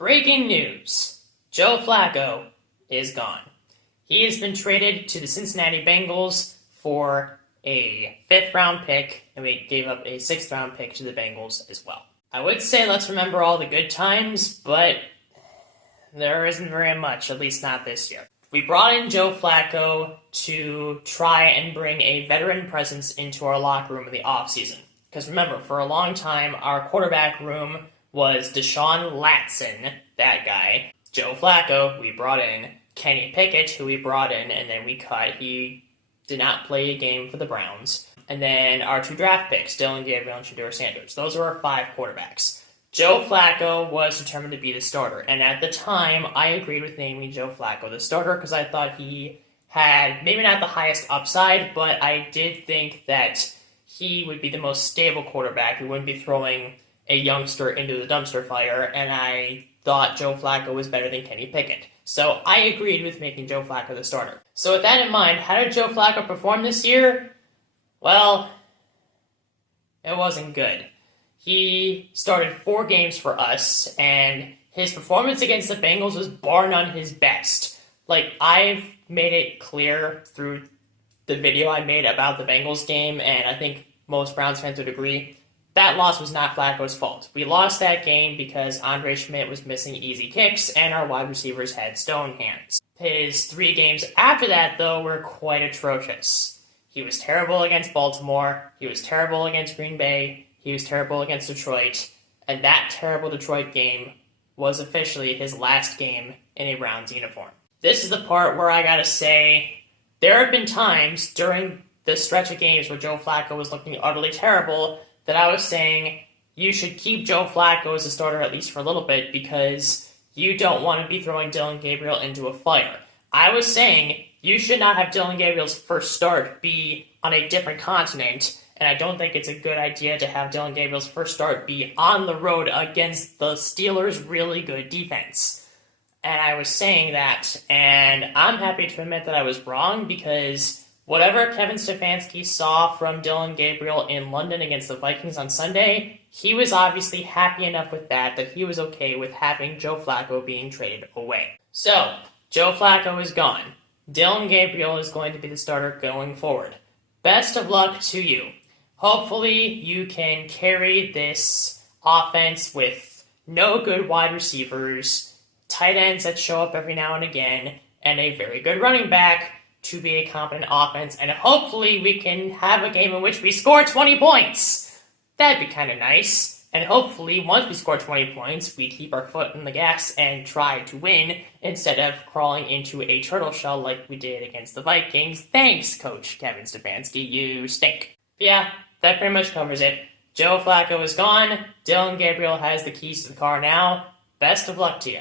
Breaking news. Joe Flacco is gone. He has been traded to the Cincinnati Bengals for a 5th-round pick, and we gave up a 6th-round pick to the Bengals as well. I would say let's remember all the good times, but there isn't very much, at least not this year. We brought in Joe Flacco to try and bring a veteran presence into our locker room in the offseason. Because remember, for a long time, our quarterback room was Deshaun Latson, that guy. Joe Flacco, we brought in. Kenny Pickett, who we brought in, and then we cut. He did not play a game for the Browns. And then our 2 draft picks, Dillon Gabriel and Shedeur Sanders. Those are our 5 quarterbacks. Joe Flacco was determined to be the starter. And at the time, I agreed with naming Joe Flacco the starter because I thought he had maybe not the highest upside, but I did think that he would be the most stable quarterback. He wouldn't be throwing a youngster into the dumpster fire, and I thought Joe Flacco was better than Kenny Pickett. So I agreed with making Joe Flacco the starter. So with that in mind, how did Joe Flacco perform this year? Well, it wasn't good. He started 4 games for us, and his performance against the Bengals was bar none his best. I've made it clear through the video I made about the Bengals game, and I think most Browns fans would agree, that loss was not Flacco's fault. We lost that game because Andre Schmidt was missing easy kicks, and our wide receivers had stone hands. His 3 games after that, though, were quite atrocious. He was terrible against Baltimore, he was terrible against Green Bay, he was terrible against Detroit, and that terrible Detroit game was officially his last game in a Browns uniform. This is the part where I gotta say, there have been times during the stretch of games where Joe Flacco was looking utterly terrible that I was saying, you should keep Joe Flacco as a starter at least for a little bit because you don't want to be throwing Dillon Gabriel into a fire. I was saying, you should not have Dillon Gabriel's first start be on a different continent, and I don't think it's a good idea to have Dillon Gabriel's first start be on the road against the Steelers' really good defense. And I was saying that, and I'm happy to admit that I was wrong because whatever Kevin Stefanski saw from Dillon Gabriel in London against the Vikings on Sunday, he was obviously happy enough with that he was okay with having Joe Flacco being traded away. So, Joe Flacco is gone. Dillon Gabriel is going to be the starter going forward. Best of luck to you. Hopefully you can carry this offense with no good wide receivers, tight ends that show up every now and again, and a very good running back to be a competent offense, and hopefully we can have a game in which we score 20 points. That'd be kind of nice. And hopefully, once we score 20 points, we keep our foot on the gas and try to win instead of crawling into a turtle shell like we did against the Vikings. Thanks, Coach Kevin Stefanski. You stink. Yeah, that pretty much covers it. Joe Flacco is gone. Dillon Gabriel has the keys to the car now. Best of luck to you.